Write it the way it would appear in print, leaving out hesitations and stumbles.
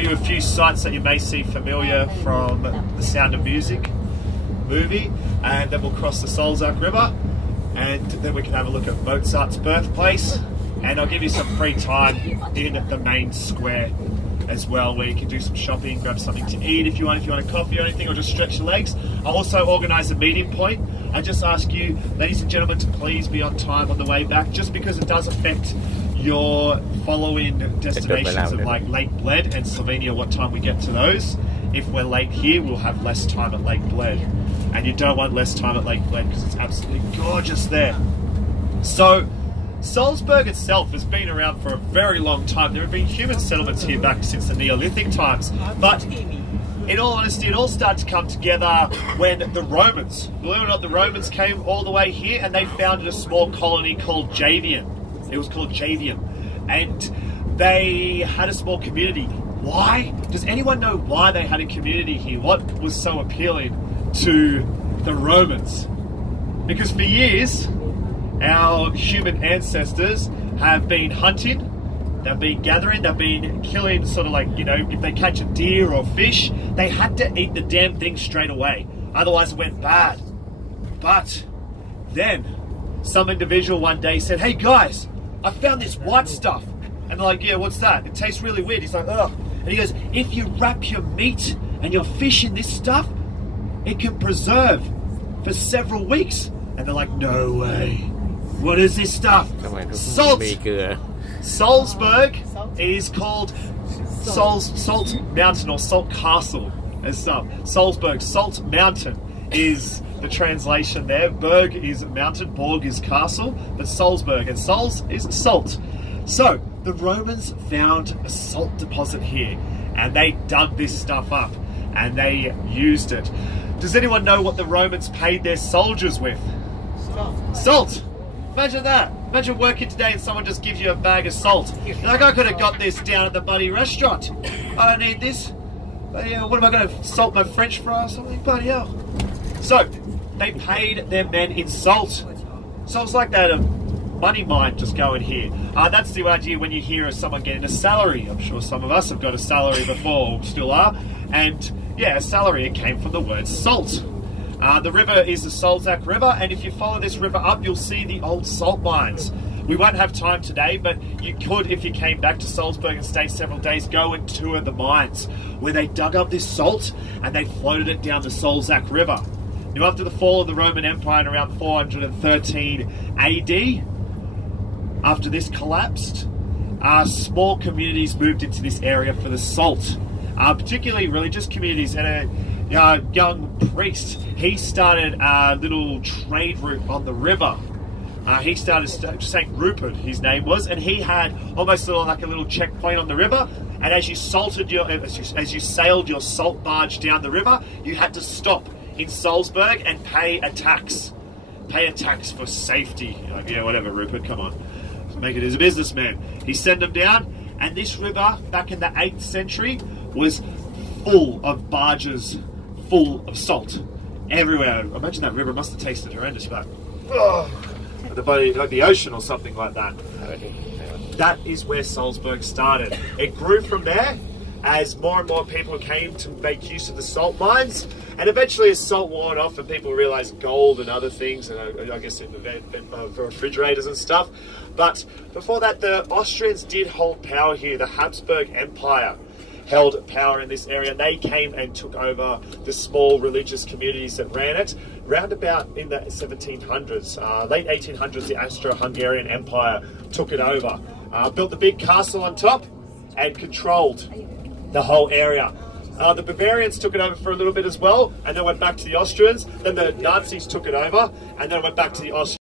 You a few sites that you may see familiar from the Sound of Music movie, and then we'll cross the Salzach River, and then we can have a look at Mozart's birthplace, and I'll give you some free time in the main square as well, where you can do some shopping, grab something to eat if you want a coffee or anything, or just stretch your legs. I'll also organise a meeting point. I just ask you, ladies and gentlemen, to please be on time on the way back, just because it does affect your following destinations of like Lake Bled and Slovenia, what time we get to those. If we're late here, we'll have less time at Lake Bled, and you don't want less time at Lake Bled because it's absolutely gorgeous there. So Salzburg itself has been around for a very long time. There have been human settlements here back since the Neolithic times, but in all honesty, it all started to come together when the Romans, believe it or not, the Romans came all the way here, and they founded a small colony called Javian. It was called Javian, and they had a small community. Why? Does anyone know why they had a community here? What was so appealing to the Romans? Because for years, our human ancestors have been hunting, they've been gathering, they've been killing, sort of like, you know, if they catch a deer or fish, they had to eat the damn thing straight away. Otherwise it went bad. But then some individual one day said, "Hey guys, I found this white stuff." And they're like, "Yeah, what's that? It tastes really weird." He's like, "Ugh." And he goes, "If you wrap your meat and your fish in this stuff, it can preserve for several weeks." And they're like, "No way. What is this stuff?" Salt. Salzburg is called Salt Mountain or Salt Castle and stuff. Salzburg, Salt Mountain is the translation there. Berg is mountain, Borg is castle, but Salzburg, and Salz is salt. So the Romans found a salt deposit here, and they dug this stuff up and they used it. Does anyone know what the Romans paid their soldiers with? Salt. Imagine that. Imagine working today and someone just gives you a bag of salt. You're like, "I could have got this down at the buddy restaurant. I don't need this. What am I going to salt my French fries or something? Bloody hell." So they paid their men in salt. So it's like that money mine just going here. That's the idea when you hear of someone getting a salary. I'm sure some of us have got a salary before, or still are. And yeah, a salary, it came from the word salt. The river is the Salzach River, and if you follow this river up, you'll see the old salt mines. We won't have time today, but you could, if you came back to Salzburg and stayed several days, go and tour the mines, where they dug up this salt and they floated it down the Salzach River. Now, after the fall of the Roman Empire in around 413 AD, after this collapsed, small communities moved into this area for the salt, particularly religious communities, and a young priest, he started a little trade route on the river. He started St. Rupert, his name was, and he had almost like a little checkpoint on the river. And as you sailed your salt barge down the river, you had to stop in Salzburg and pay a tax. Pay a tax for safety. You're like, "Yeah, whatever, Rupert, come on. Make it as a businessman." He sent them down, and this river, back in the 8th century, was full of barges full of salt everywhere. Imagine that river must have tasted horrendous, but like the ocean or something like that. That is where Salzburg started. It grew from there as more and more people came to make use of the salt mines, and eventually as salt worn off and people realized gold and other things, and I guess for refrigerators and stuff. But before that, the Austrians did hold power here. The Habsburg Empire held power in this area. They came and took over the small religious communities that ran it. Round about in the 1700s, late 1800s, the Austro-Hungarian Empire took it over, built the big castle on top, and controlled the whole area. The Bavarians took it over for a little bit as well, and then went back to the Austrians. Then the Nazis took it over, and then went back to the Austrians.